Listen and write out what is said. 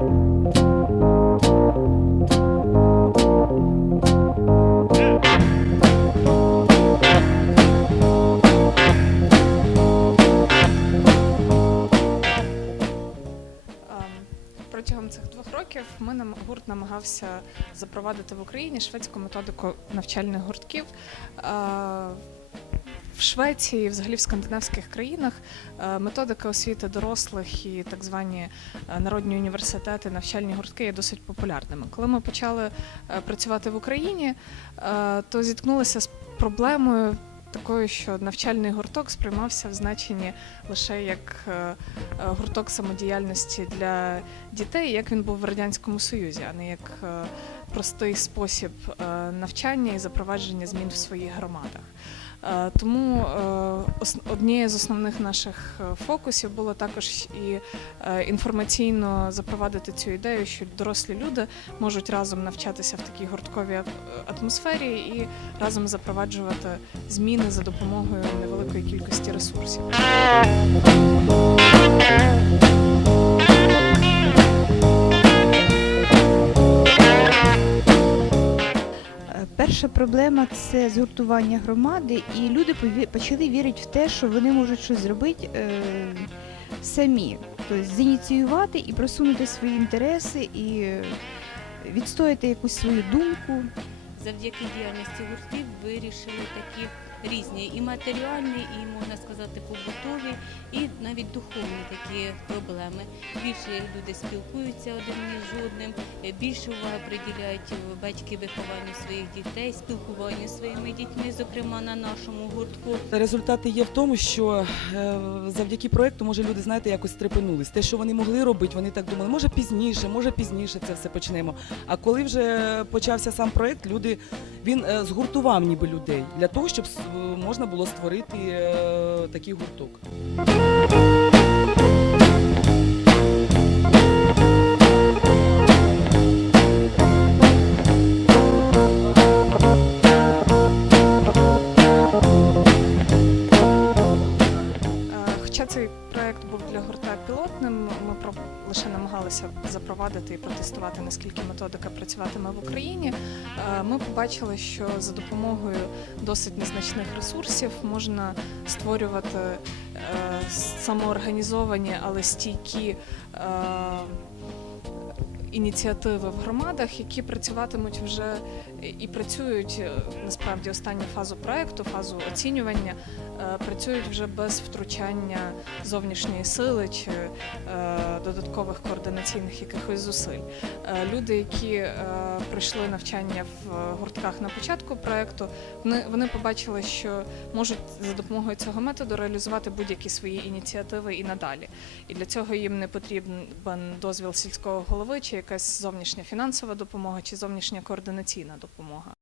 Ем, Протягом цих двох років ми нам гурт намагався запровадити в Україні шведську методику навчальних гуртків. В Швеції, взагалі в скандинавських країнах, е, методика освіти дорослих і так звані е, народні університети, навчальні гуртки є досить популярними. Коли ми почали е, працювати в Україні, то зіткнулися з проблемою такою, що навчальний гурток сприймався в значенні лише як гурток самодіяльності для дітей, як він був в радянському союзі, а не як простий спосіб навчання і запровадження змін в своїх громадах. Е, Тому е, однією з основних наших е, фокусів було також і інформаційно запровадити цю ідею, що дорослі люди можуть разом навчатися в такій гуртковій атмосфері і разом запроваджувати зміни за допомогою невеликої кількості ресурсів. Перша проблема це згуртування громади, і люди почали вірити в те, що вони можуть щось зробити е, самі, тобто зініціювати і просунути свої інтереси, і е, відстояти якусь свою думку. Завдяки діяльності гуртків вирішили такі різні і матеріальні, і можна сказати, побутові, і навіть духовні такі проблеми. Більше люди спілкуються один між одним, більше уваги приділяють батьки вихованню своїх дітей, спілкуванню своїми дітьми, зокрема на нашому гуртку. Результати є в тому, що е, завдяки проекту, може, люди, знаєте, якось стрепенулись. Те, що вони могли робити, вони так думали, може пізніше, може пізніше це все почнемо. А коли вже почався сам проект, люди він е, згуртував ніби людей для того, щоб можна було створити е, такий гурток. Е, Хоча цей лише намагалися запровадити і протестувати, наскільки методика працюватиме в Україні. Е, Ми побачили, що за допомогою досить незначних ресурсів можна створювати е, самоорганізовані, але стійкі. е, Ініціативи в громадах, які працюватимуть вже і працюють е, насправді останню фазу проекту, фазу оцінювання, е, працюють вже без втручання зовнішньої сили чи е, додаткових координаційних якихось зусиль. Люди, які пройшли навчання в гуртках на початку проекту, вони, вони побачили, що можуть за допомогою цього методу реалізувати будь-які свої ініціативи і надалі. І для цього їм не потрібен дозвіл сільського голови, чи якась зовнішня фінансова допомога, чи зовнішня координаційна допомога.